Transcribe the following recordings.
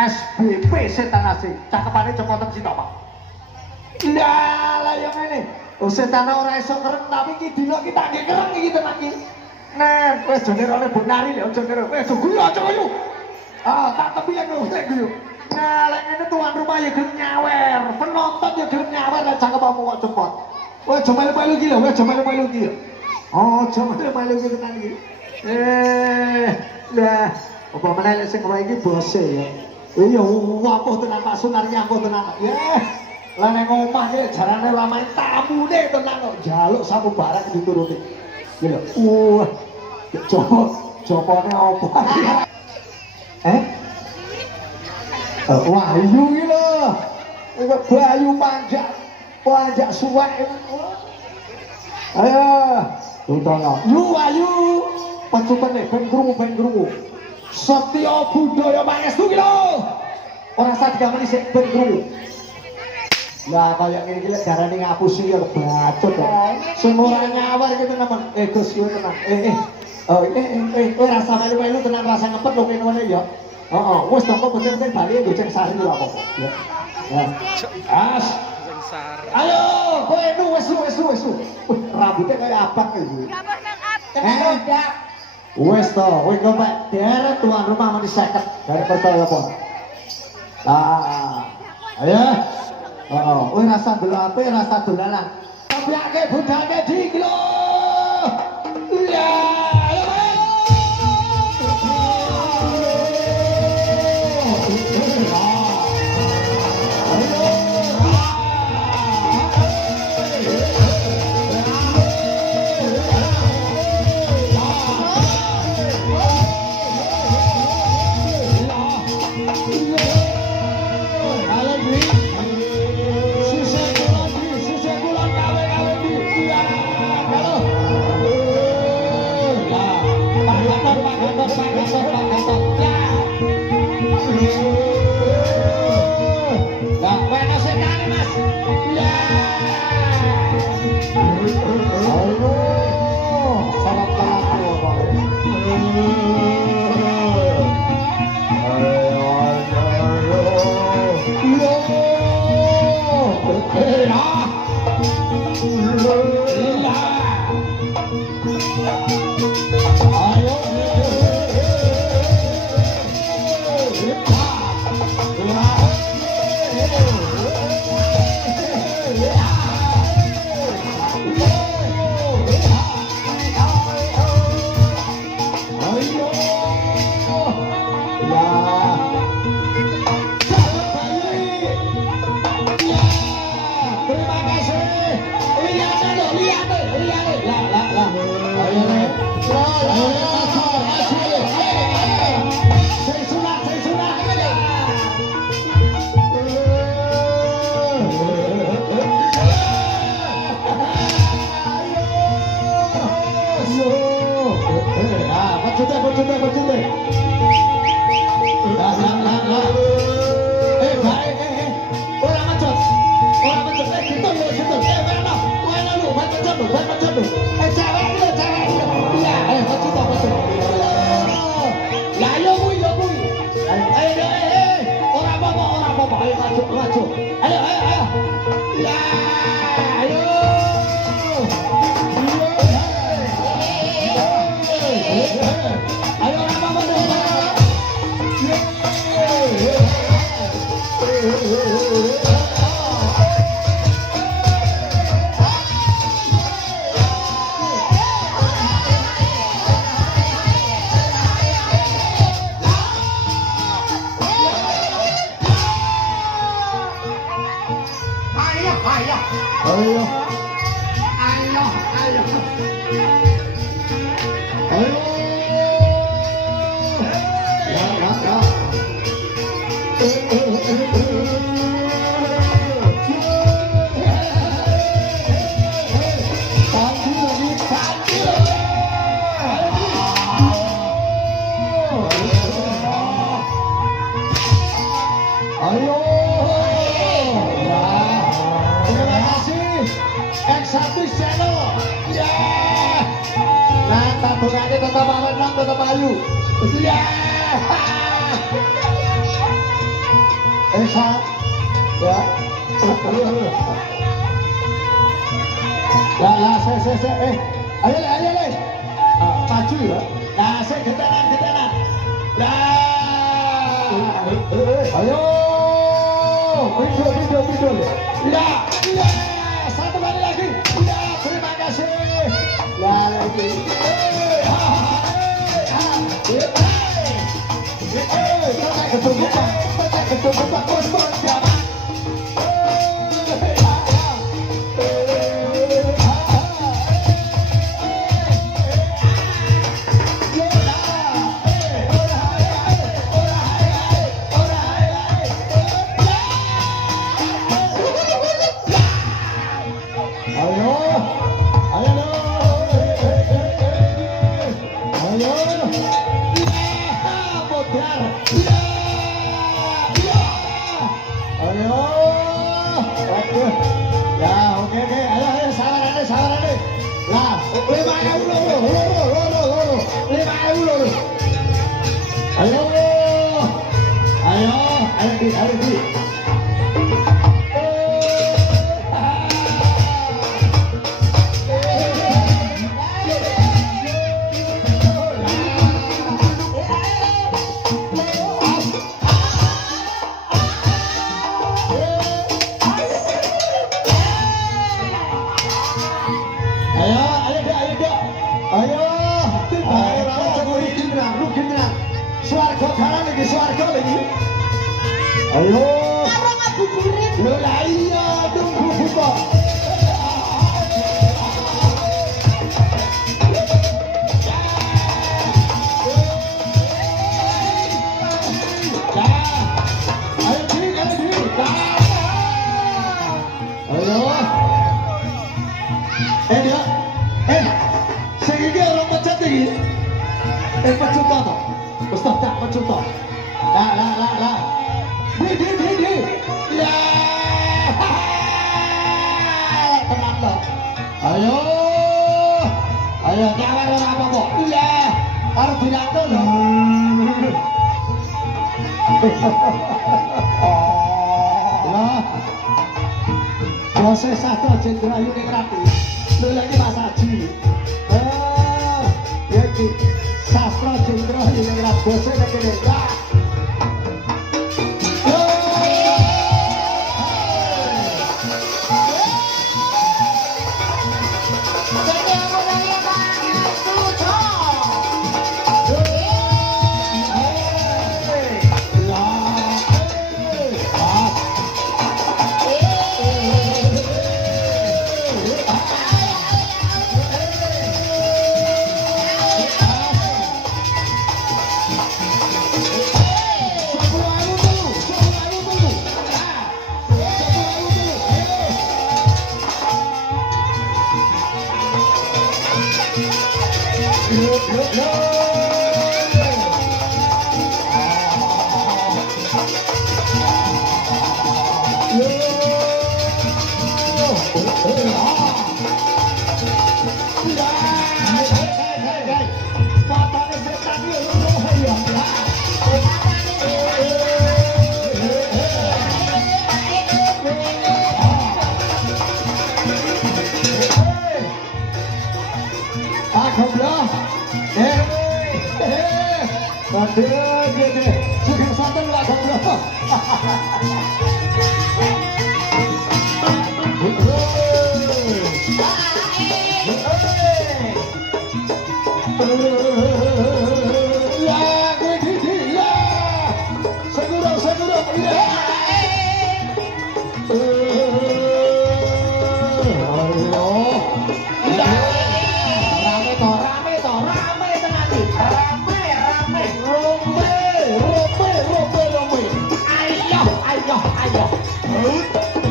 SBP setan asing, cakepane Joko Tem Sito, Pak. Lah yang ngene. Oh setan ora iso kereng tapi iki dina iki tak nggih kereng iki tenan iki. Nen, wis jane rene mbok nari lho, aja kira. Wis guyu aja guyu. Ah, tak tepi yang lek guyu. Nah, lek ngene tuan rumah ya gelem nyawer, penonton ya gelem nyawer lek cakepmu kok cepot. Wis aja melu-melu iki lho, wis aja melu-melu iki. Oh, aja melu-melu iki tenan iki. Lah, apa meneh lek sing kaya iki bose ya. Iya, wapuh tenan Pak Sunarnya aku tenan. Ya, lah nek omah iki jarane ramai tamune tenan kok njaluk sapu barang dituruti. Iki lho. Jopone opo? Wahyu iki lho. Iku Bayu panjak suwek. Ayo, tutono. Yu Wahyu. Pacutane ben krungu. Setya budaya pangestu ki lho. Ora usah digamani sik ben krungu. Lah kaya ngene iki lek darane ngapusi ya bacot kok. Sing ora nyawer iki tenan. Gus yo tenan. Ora usah melu-melu tenan rasa ngepet lho kene ya. Heeh, wis to kok bener-bener bali goceng sari lho apa kok. Ya. As. Ayo, kowe nu wis. Rambutnya kaya abang iki. Wes to, kowe kok deret tuan rumah meni 50 dari percaya apa? Ayo. Heeh, kowe rasa delok rasa dolanan. Tapi akeh budake dik lho. Iya. Sisik kulon gawe di. Ayo. Ayo. Ayo. Ayo. Ayo. Ya, ya, ya. Ayo. Terima kasih. X1 channel. Ya. Nah, tabungannya tetap awet lang, tetap ayu. Ya. Esa. Ya. Lah, se. Ayo le. Maju ya. Nah, se getenan. Lah. Ayo. Video. Ya, satu kali lagi. Ya, terima kasih. Ya, lagi. Ketubuh, bos, jangan. Ayo. Karo ngabuburit. Lho lah iya tunggu buka. Ayo. Dia. Sing iki ora pecat iki. Pecut to. Wis tak pecut to. Lah. Di. Ya. Tenang lo. Ayo. Nyawar ora apa-apa. Iya. Arep diyanto lho. Lah. Proses sastra Jenderal Yuningrat. Lho lagi Mas Haji. Ya iki sastra Jenderal Yuningrat bose nek kene.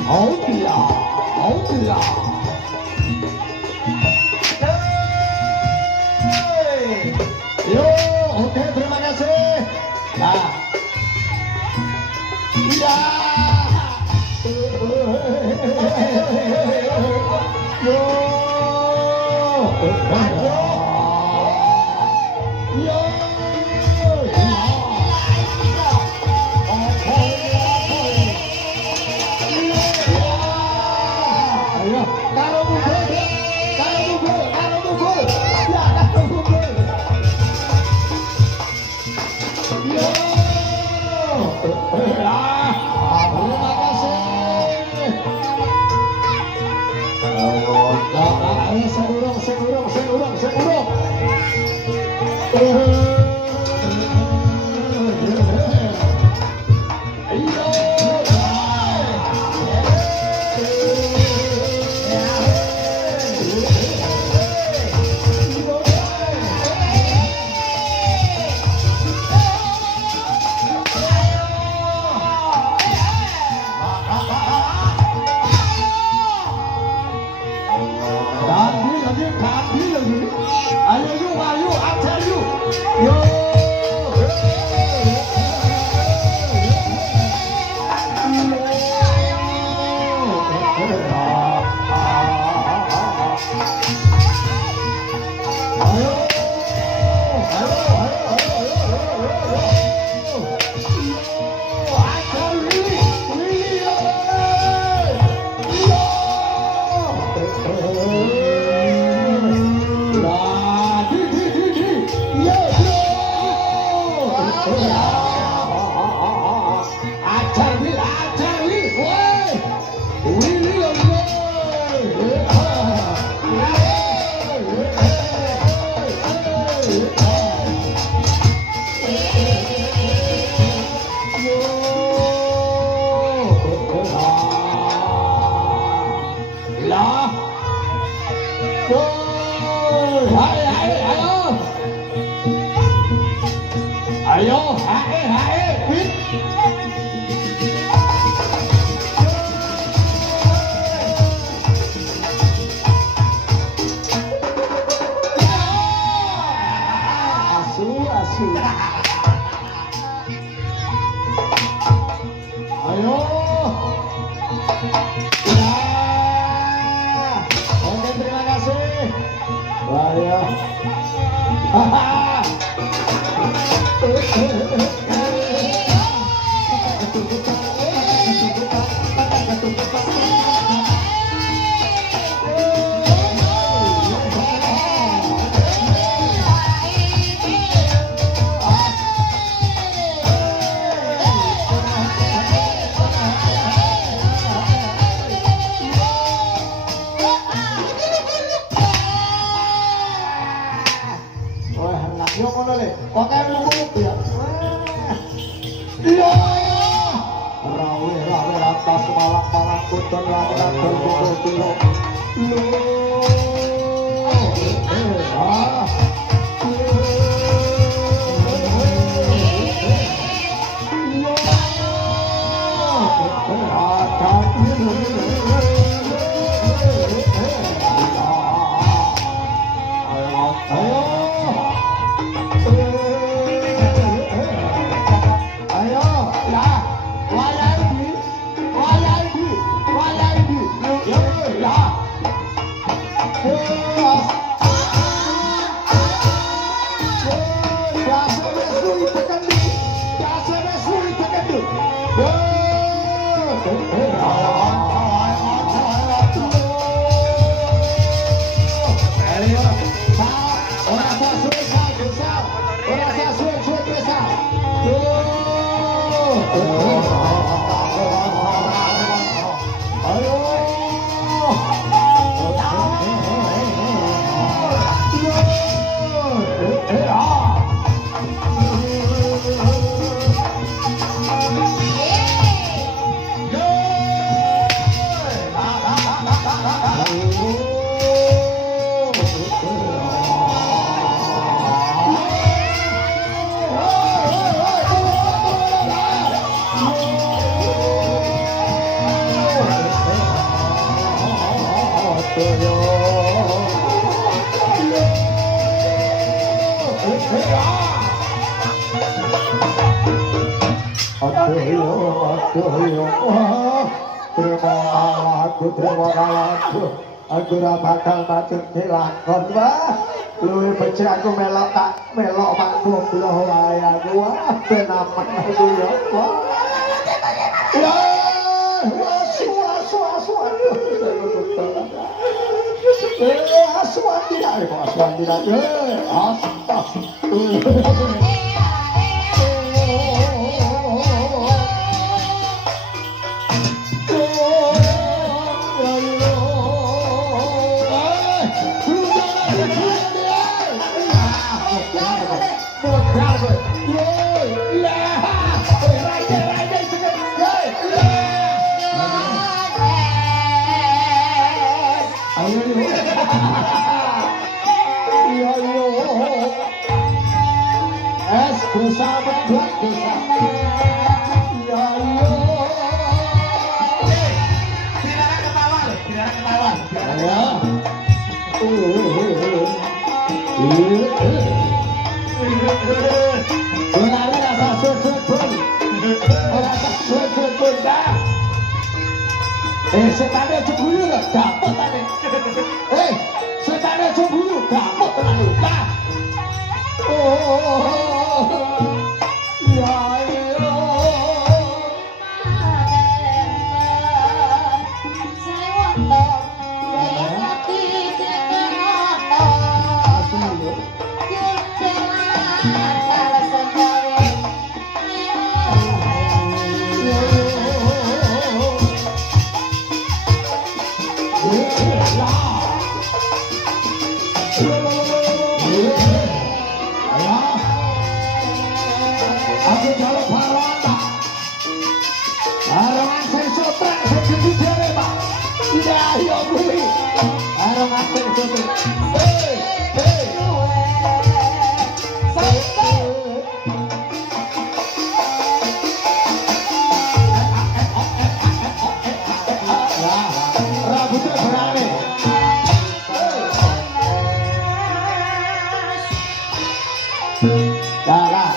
Oh dia, oh dia. Hey. Yo, oke terima kasih. Nah, iya. Yo, ayo. Yo. Ayo, karo mukul, karo mukul, karo mukul. Ya, karo mukul. Yo. Terima kasih. Ayo, segurung. Ayo, I tell you. Yo. Ayo, hae, win. Asu. Ayo. Ya. Oke, terima kasih. Wah ya. Yo ngono le, kok kaya ngomong ya. Iya. Rawe atas malang kudan lan kudu. Aku ora bakal macet kelakon wah. Luwih becik aku melok tak melok mak goblok wae aku wah ben aman aku ya. Ya, dosa berbuat dosa. Ya Allah. Tidak ketawa, tidak ketawa. Ya. Benar rasa sud-sud. Rasa sud-sud dah. Setane cemburu dapat tane. Setane cemburu dapat tenan dah.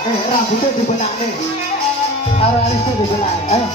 Rambutnya dibenak nih, alisnya dibenak. Oh.